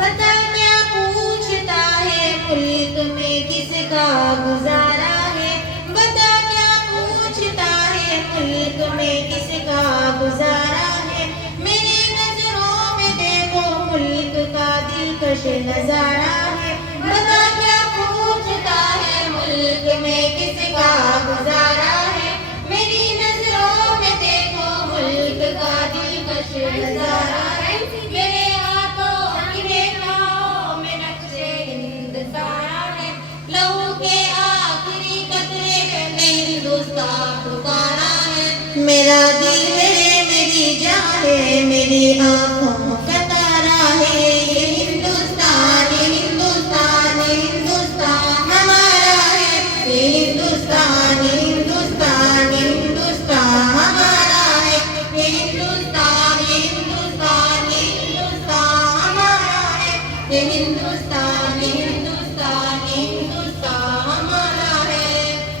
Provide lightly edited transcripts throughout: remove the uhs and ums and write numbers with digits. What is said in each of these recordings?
बता क्या पूछता है मुल्क में किसका गुजारा है। बता क्या पूछता है मुल्क में किसका गुजारा है। मेरी नजरों में देखो मुल्क का दिलकश नजारा है। बता क्या पूछता है मुल्क में किसका गुजारा है। मेरी नजरों में देखो मुल्क का दिलकश नजारा है। मेरे हाथों की रेखाओं में नक्शे हिंद सारा है। लहू के आखिरी कतरे में हिंदुस्तान पुकारा है। मेरा दिल है मेरी जान है मेरी आंखों का तारा है। ये हिंदुस्तान ये हिंदुस्तान ये हिंदुस्तान हमारा है। ये हिंदुस्तान ये हिंदुस्तान ये हिंदुस्तान हमारा है। ये हिंदुस्तान ये हिंदुस्तान ये हिंदुस्तान हमारा है। ये हिंदुस्तान ये हिंदुस्तान ये हिंदुस्तान हमारा है।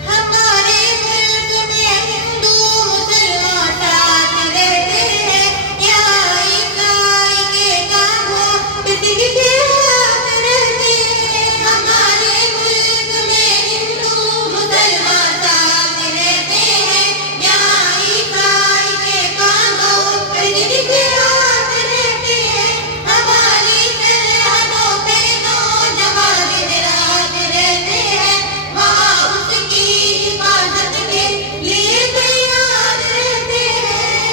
हमारे मुल्क में हिंदू मुसलमान साथ रहते हैं। यहाँ इकाई के कामों पे दिल के हाथ रहते हैं। हमारे मुल्क में हिंदू मुसलमान साथ रहते हैं। यहाँ इकाई के कामों पे दिल के हाथ रहते हैं। हमारी सरहदों पे नौजवान दिन रात रहते हैं। वहाँ उसकी हिफाजत के लिए तैयार रहते हैं।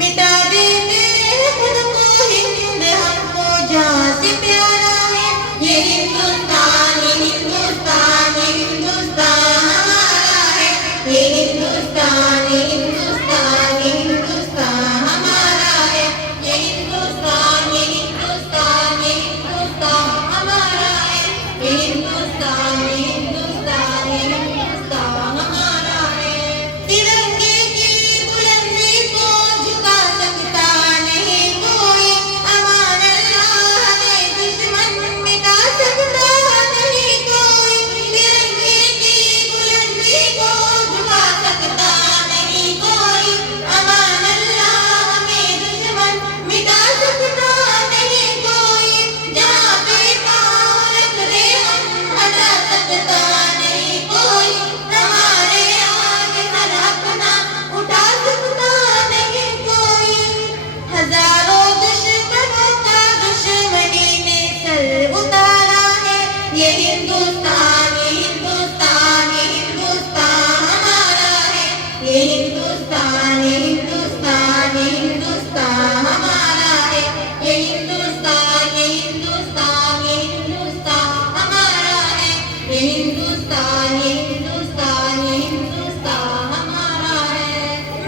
मिटा देते हैं खुद को हिंद हमको जहाँ से प्यारा है। ये हिंदुस्तान ये हिंदुस्तान ये हिंदुस्तान हमारा है। ये हिंदुस्तान ये हिंदुस्तान ये हिंदुस्तान हमारा है। ये हिंदुस्तान ये हिंदुस्तान ये हिंदुस्तान हमारा है। ये हिंदुस्तान ये हिंदुस्तान ये हिंदुस्तान हमारा है। तिरंगे की बुलंदी को झुका सकता नहीं कोई। अमान अल्लाह ने दुश्मन मिटा सकता नहीं कोई। तिरंगे की बुलंदी को झुका सकता नहीं कोई। अमान अल्लाह में दुश्मन मिटा सकता नहीं कोई। जहाँ पे पाँव रख दे हम हटा सकता नहीं कोई। हमारे आगे सर अपना उठा सकता नहीं कोई। हजारों दुश्मनों का दुश्मनी ने सर उतारा है। ये हिंदुस्तान ये हिंदुस्तान ये हिंदुस्तान हमारा है। ये हिंदुस्तान ये हिंदुस्तान ये हिंदुस्तान हमारा है। ये हिंदुस्तान ये हिंदुस्तान ये हिंदुस्तान हमारा है। ये हिंदुस्तान ये हिंदुस्तान ये हिंदुस्तान हमारा है।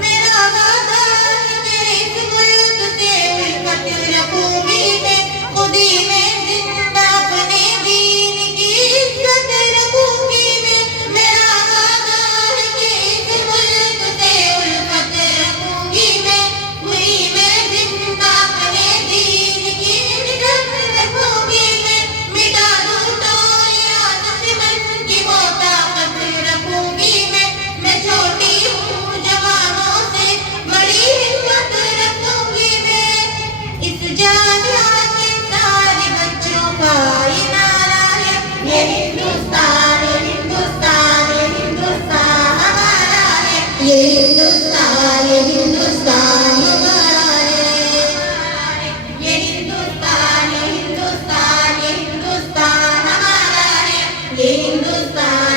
मेरा वादा है मेरे इस मुल्क से उल्फत रखूंगी मैं। खुदी में जिंदा अपने दीन की इज्जत रखूंगी मैं। मेरा वादा है कि इस मुल्क से उल्फत रखूंगी मैं। खुदी में जिंदा अपने दीन की इज्जत रखूंगी मैं। मिटा दूं तो या दुश्मन की वो ताकत रखूंगी मैं। मैं छोटी हूँ जवानों से बड़ी हिम्मत रखूंगी मैं। इस जामिया के सारे बच्चों का ये नारा है। ये हिंदुस्तान ये हिंदुस्तान ये हिंदुस्तान हमारा है। ये हिंदुस्तान ये हिंदुस्तान हमारा है। ये हिंदुस्तान ये हिंदुस्तान ये हिंदुस्तान हमारा है। ये हिंदुस्तान